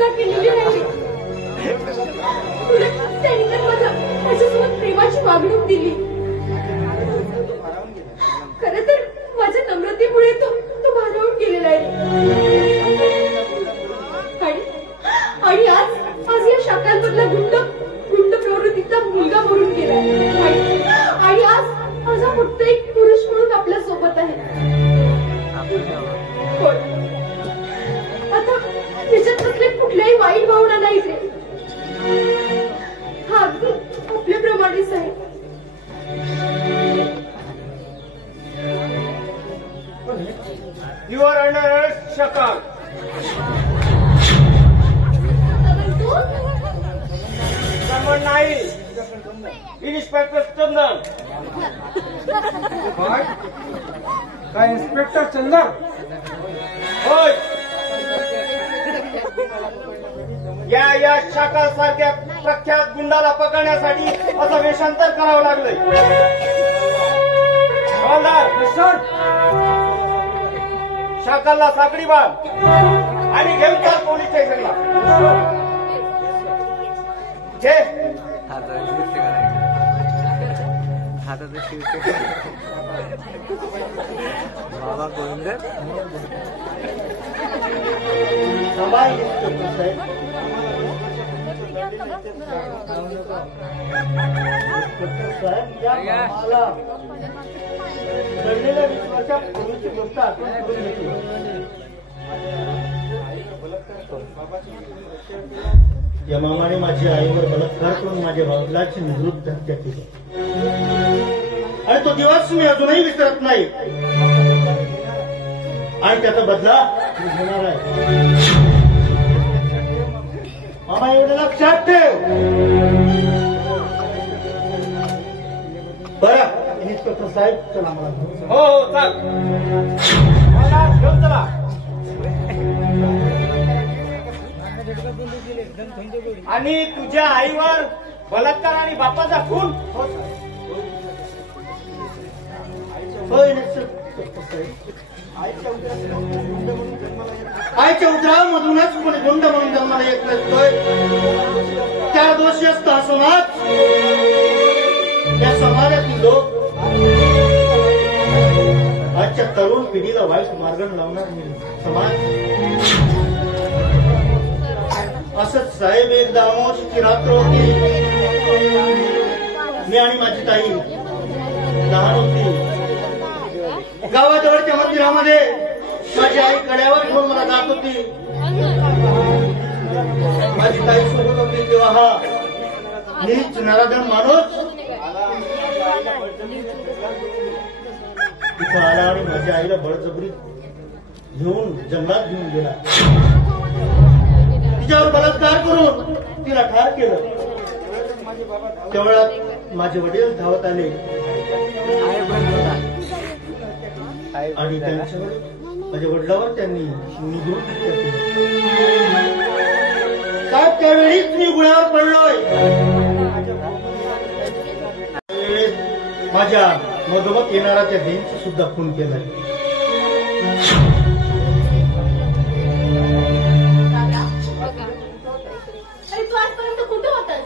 टीका केलेली राहिली. त्यांनी तर मला माझ्यासोबत प्रेमाची वागणूक दिली. खरं तर माझ्या नम्रतेमुळे तो भारावून गेलेला आहे. आणि आज या शाखांमधला गुंड प्रवृत्तीचा मुलगा मरून गेला. आणि आज माझा फक्त एक पुरुष म्हणून आपल्या सोबत आहे. आता त्याच्यात कसले कुठल्याही वाईट भावना नाही रे. हा आपल्याप्रमाणेच आहे. You are under arrest, Shakal. Someone नाही. Inspector चंदन. काय इन्स्पेक्टर चंदन? होय. या शाखा सारख्या प्रख्यात गुंडाला पकडण्यासाठी असं वेषांतर करावं लागलंय. सर, शाखाला साखळी बांध आणि घेऊन चाल पोलीस स्टेशनला. घे बाबा गोविंद घडलेल्या 20 वर्षापूर्वीची गोष्ट आठवण करून घेतली. या मामाने माझ्या आईवर बलात्कार करून माझ्या वडिलांची निवृत्त हत्या केली आणि तो दिवस मी अजूनही विसरत नाही. आणि त्याचा बदला मी घेणार आहे. मामा एवढं लक्षात ठेव. बरं इन्स्पेक्टर साहेब चला मला. हो चाल घेऊन चला. आणि तुझ्या आईवर बलात्कार आणि बापाचा खून. आईच्या उदरामधूनच कोणी गुंड म्हणून जन्माला येत नसतोय. त्या दोषी असता समाज. या समाजातील लोक आजच्या तरुण पिढीला वाईट मार्ग लावणार समाज. असंच साहेब एकदा अमावस्येची रात्र होती. मी आणि माझी ताई लहान होती. गावाजवळच्या मंदिरामध्ये माझी आई कड्यावर घेऊन मला जात होती. माझी ताई सोबत होती तेव्हा हा नीच नराधम माणूस तिथं आला आणि माझ्या आईला बळजबरी घेऊन जंगलात घेऊन गेला. तिच्यावर बलात्कार करून तिला ठार केलं. तेवढ्यात माझे वडील धावत आले आणि त्यांच्यावर माझ्या वडिलावर त्यांनी निधून हत्या केली. साहेब त्यावेळीच मी गुळावर पडलोय. माझ्या मधोमध येणारा त्या देनची सुद्धा खून केलाय. तू आजपर्यंत कुठे होतास?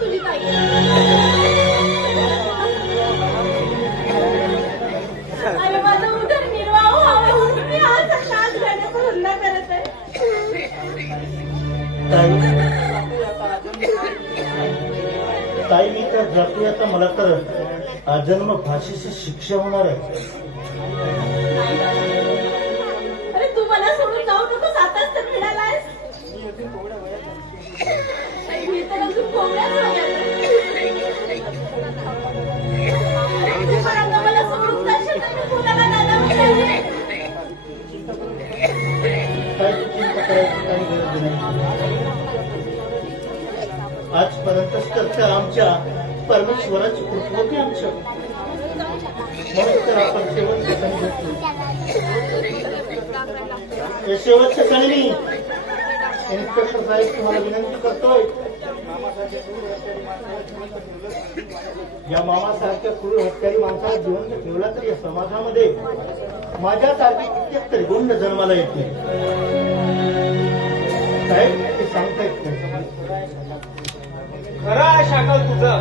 तुझी ताई अरे माझा उदरनिर्वाह व्हावा म्हणून मी आज साथ घेण्याचा धंदा करत आहे. ताई मी तर जातोय आता. मला तर आजन्म फाशीची शिक्षा होणार आहे. अरे तू मला सोडून जाऊ नकोस. आताच तर मिळालायस. मी तर अजून कोवड्याच मला सोडून जाशील तर मी कुणाला नादावून ठेवले. चिंता करायची काही गरज नाही. आजपर्यंत तर आमच्या परमेश्वराची कृपा होती आमच्या. म्हणून तर आपण शेवटच्या क्षणी भेटलो. शेवटच्या क्षणी मी इन्स्पेक्टर साहेब तुम्हाला विनंती करतोय या मामासारख्या क्रूर हत्यारी माणसाला जिवंत ठेवला तर या समाजामध्ये माझ्यासारखी कित्येक तरी गुंड जन्माला येते. साहेब ते सांगतायत खरं आहे शाकल तुझं,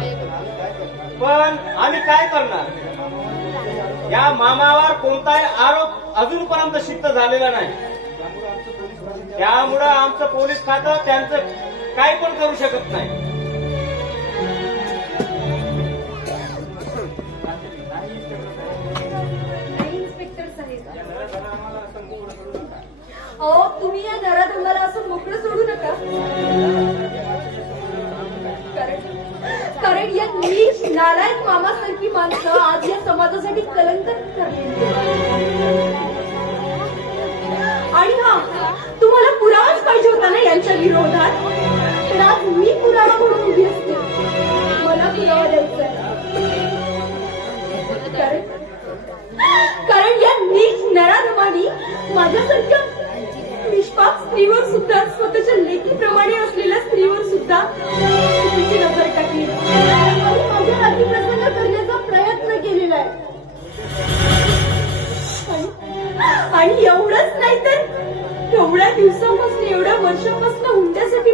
पण आम्ही काय करणार? या मामावर कोणताही आरोप अजूनपर्यंत सिद्ध झालेला नाही. त्यामुळं आमचं पोलीस खातं त्यांचं काय पण करू शकत नाही. इन्स्पेक्टर साहेब, अहो तुम्ही या घरात आम्हाला असं मोकळं सोडू नका. कारण या नीच नालायक मामासारखी माणसं आज या समाजासाठी कलंक ठरलेली. आणि हा तुम्हाला पुरावाच पाहिजे होता ना यांच्या विरोधात, तर आज मी पुरावा म्हणून उभी असते. मला पुरावा द्यायचा आहे. कारण या नीच नराधमानी माझ्यासारख्या निष्पाप स्त्रीवर सुद्धा, स्वतःच्या लेकीप्रमाणे असलेल्या स्त्रीवर सुद्धा चुकीची नजर टाकली आणि माझ्या रात्री प्रसन्न करण्याचा प्रयत्न केलेला आहे. आणि एवढंच नाही तर एवढ्या दिवसापासून, एवढ्या वर्षापासून हुंड्यासाठी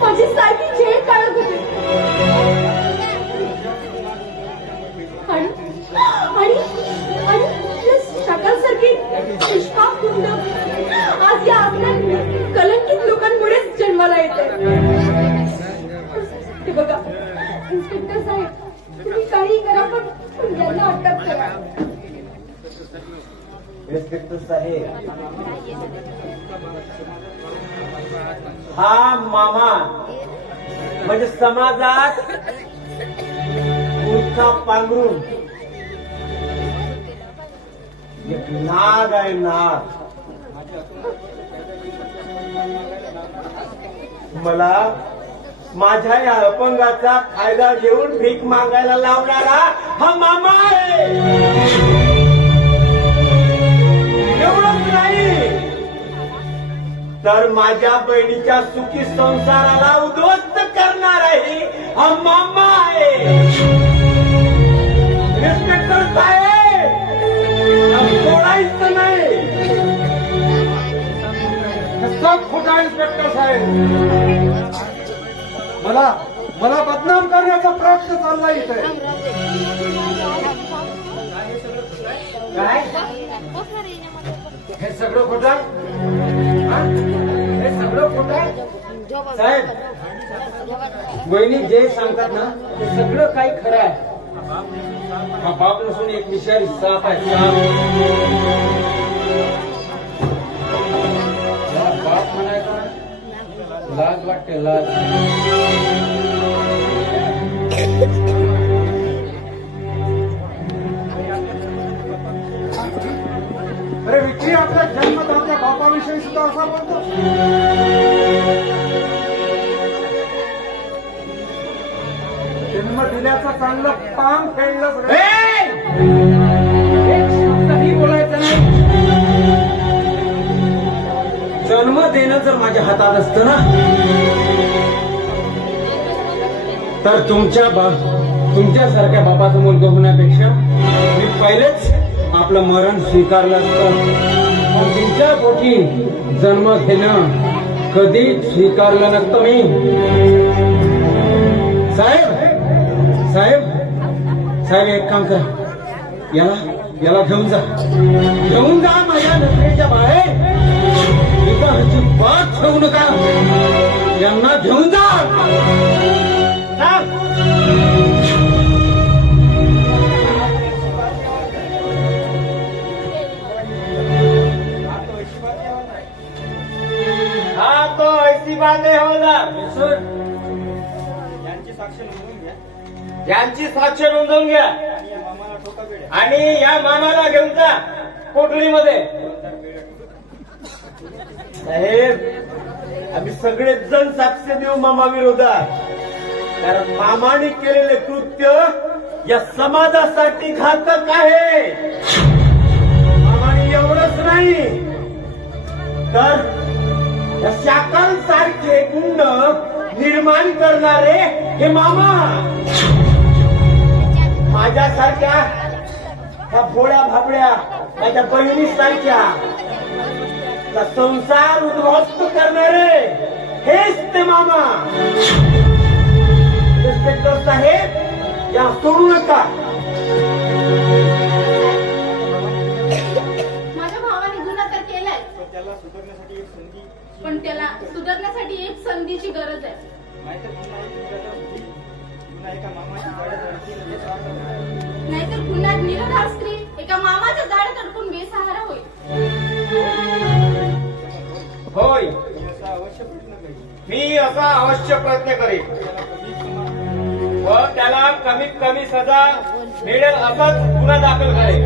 माझी सारखी झेल काढत होते. आणि शकासारखी निष्पाप गुंड आज या आपल्या कलंकित लोकांमुळेच जन्माला येते. हे बघा इन्स्पेक्टर साहेब, तुम्ही काही करा पण यांना अटक करा. इन्स्पेक्टर साहेब, हा मामा म्हणजे समाजात मूर्खा पांघरून एक नाग आहे, नाग. मला माझ्या या अपंगाचा फायदा घेऊन भीक मागायला लावणारा हा मामा आहे. एवढंच नाही तर माझ्या बहिणीच्या सुखी संसाराला उद्ध्वस्त करणाराही हा मामा आहे. इन्स्पेक्टर साहेब, सोडायचं नाही. सब खोटा इन्स्पेक्टर साहेब. मला बदनाम करण्याचा प्रयत्न चालला इथे. काय हे सगळं खोटं आहे? हे सगळं खोटं आहे? साहेब, वहिनी जे सांगतात ना ते सगळं काही खरं आहे. हा बाप नसून एक विषारी साप आहे, साप. बाप म्हणायचा लाज वाटते, लाज. अरे विक्री आपल्या जन्मदात्या बापाविषयी सुद्धा असा बोलतो. जन्म दिल्याचं चांगलं काम खेळलं. एक शब्दही बोलायचं नाही. जन्म देणं जर माझ्या हातात असतं ना तर तुमच्यासारख्या बापाचं मुलगा होण्यापेक्षा मी पहिलेच आपलं मरण स्वीकारलं असतं. पण तुमच्या पोटी जन्म घेणं कधीच स्वीकारलं नसतं मी. साहेब साहेब साहेब, एक काम करा, याला घेऊन जा माझ्या नजरेच्या बाहेर. विकाराची बात ठेवू नका, यांना घेऊन जा. हाँ तो ऐसी बातें होणार. यांची साक्ष नोंदवून घ्या आणि या मामाला घेऊन जा कोठडीमध्ये. साहेब, आम्ही सगळेच जण साक्ष देऊ मामा विरोधात. कारण मामाने केलेले कृत्य या समाजासाठी घातक आहे. मामाने एवढंच नाही तर या शाकांसारखे गुंड निर्माण करणारे हे मामा माझ्यासारख्या ह्या भोळ्या भाबड्या माझ्या बहिणीसारख्या संसार उद्ध्वस्त करणारे हेच ते मामा. इन्स्पेक्टर साहेब या सोडू नका. माझ्या भावाने गुन्हा तर केलाय, पण त्याला सुधारण्यासाठी एक संधीची गरज आहे. नाहीतर पुन्हा निराधार स्त्री एका मामाच्या जाळ्यात अडकून बेसहारा होईल. होय, मी असा अवश्य प्रयत्न करेन व त्याला कमीत कमी सजा मिळेल असाच गुन्हा दाखल करेन.